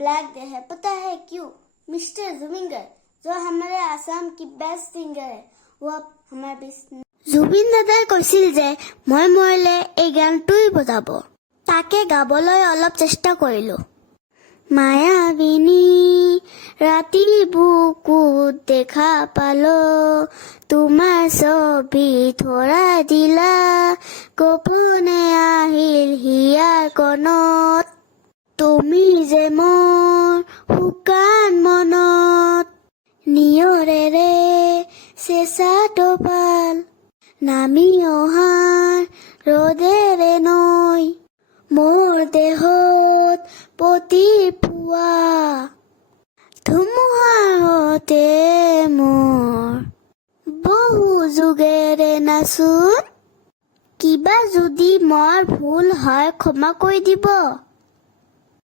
Black day है। पता है क्यों? मिस्टर जुबिंगर जो हमारे आसाम की बेस्ट सिंगर है वो अब हमारे बीच। জুবিন দাদাই কৈছিল যে মই মৰিলে এই গানটোই বজাব। তাকে গাবলৈ অলপ চেষ্টা কৰিলো। মায়াবিনী ৰাতি বুকুত দেখা পালো, তোমাৰ ছবি ধৰা দিলা, গোপনে আহিল হিয়াৰ কণত, তুমি যে মোৰ শুকান মনত, নিয়ৰেৰে চেঁচা টোপাল নামি অহাৰ ৰ'দেৰে নৈ, মোৰ দেহত পতিৰ পুৱা ধুমুহাতে মোৰ বহু যুগেৰে নাচোন। কিবা যদি মোৰ ভুল হয় ক্ষমা কৰি দিব।